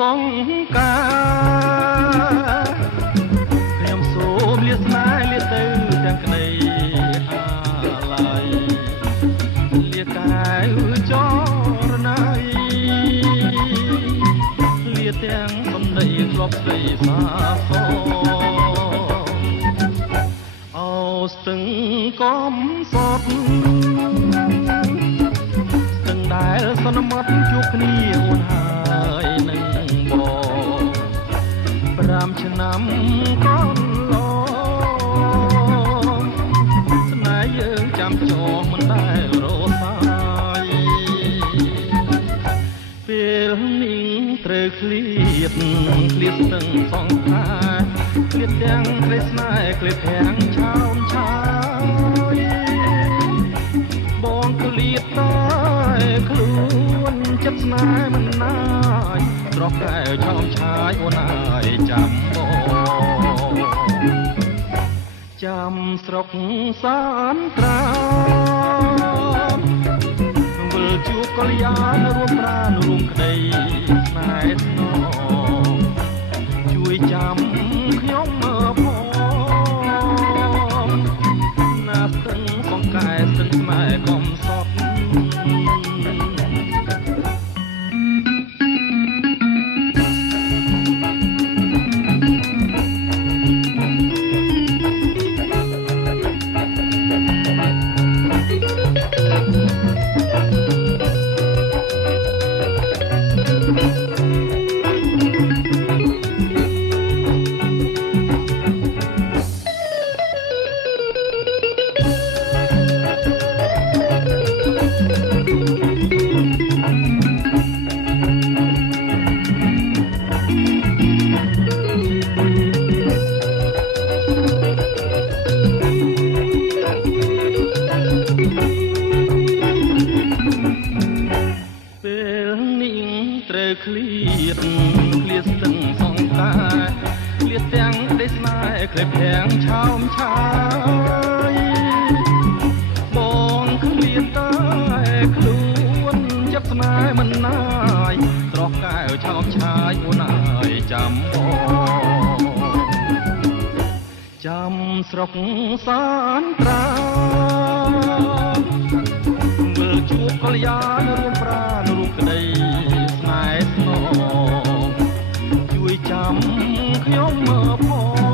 សង្ការខ្ញុំសូមលាស្នេហ៍លាទៅទាំងក្តីអាឡ័យលាកាយចរណៃលាទាំងសំដីធ្លាប់ស្ដីសាសអោស្ទឹងកំសត់ស្ទឹងដែលសន្មត់ជួបគ្នាអូនហើយនឹងបង5ឆ្នាំកន្លងស្នេហ៍យើងចាំចងមិនដែលរសាយពេលនេះត្រូវឃ្លាតស្ទឹងសងខាឃ្លាតទាំងក្លេស្នេហ៍ឃ្លាតទាំងឆោមឆាយបងឃ្លាតតែខ្លួនចិត្តស្នេហ៍មិនណាយស្រស់កែវឆោមឆាយអូនអើយចាំបងចាំស្រុកសានត្រាវិលជួបកល្យានរួមប្រាណរួមក្តីស្នេហ៍ស្នងជួយចាំខ្ញុំមើលផងណាស្ទឹងសង្កែស្ទឹងស្នេហ៍កំសត់ឃ្លាតស្ទឹងសងតាឃ្លាតទាំងក្តីស្នេហ៍ឃ្លាតទាំងឆោមឆាយបងឃ្លាតតែខ្លួនចិត្តស្នេហ៍មិនណាយស្រស់កែវឆោមឆាយអូនអើយចាំបងចាំស្រុកសានត្រាវិលជួបកល្យានរួមប្រាណរួមក្តីស្នេហ៍ស្នងជួយចាំខ្ញុំមើលផង